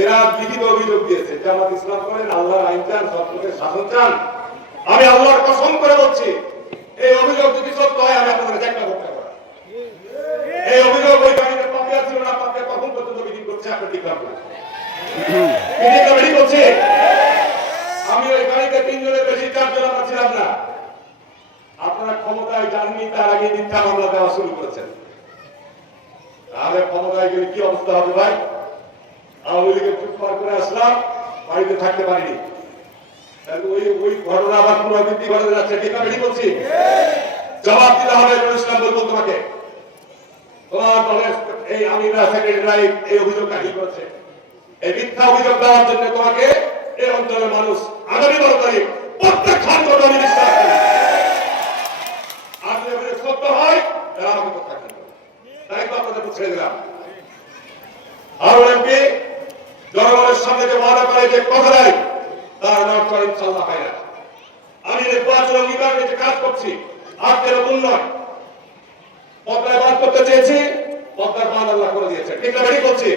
এরা লিখিত অভিযোগ দিয়েছে জামাত ইসলাম করেন, আল্লাহর আইন চান, সরকারের শাসন চান। আমি আল্লাহর কসম করে বলছি, এই অভিযোগ যদি সত্য হয় আমি আপনাদের চেষ্টা করতে পারি। এই অভিযোগ ওই গাড়িতে পাপিয়া ছিল না, পাপিয়া কখন পর্যন্ত মিটিং করছে আপনি ডিক্লার করেন। মিটিংটা মিটিং করছে, আমি ওই গাড়িতে 3 জনের বেশি 4 জন আমরা ছিলাম না। আপনারা ক্ষমতায় যাননি, তার আগে মিথ্যা মামলা দেওয়া শুরু করেছেন। তাহলে ক্ষমতায় গেলে কি অবস্থা হবে ভাই? আওয়ামী লীগের চুপ করে আসলাম, বাড়িতে থাকতে পারিনি। ওই ঘটনা আবার পুনরাবৃত্তি ঘটে যাচ্ছে, ঠিক আমি বলছি। জবাব দিতে হবে ইসলাম বলবো তোমাকে। তোমার দলের এই আমিরা সেক্রেটারি এই অভিযোগ দাখিল করেছে। এই মিথ্যা অভিযোগ দেওয়ার জন্য তোমাকে এই অঞ্চলের মানুষ আগামী 12 তারিখ প্রত্যেক ছাত্র আমি বিশ্বাস করি। আর যদি সত্য হয় তাহলে আমাকে প্রত্যাখ্যান করবে। তাই তো আপনাদের ছেড়ে দিলাম। আর এমপি জনগণের সামনে যে ওয়াদা করে যে কথাটাই তার নাম করে ইনশাআল্লাহ হয় না। আমি নির্বাচন অঙ্গীকার নিয়ে কাজ করছি, আজকের উন্নয়ন পদ্মায় বাদ করতে চেয়েছি, পদ্মার বাঁধ আল্লাহ করে দিয়েছে, ঠিক না? বলছি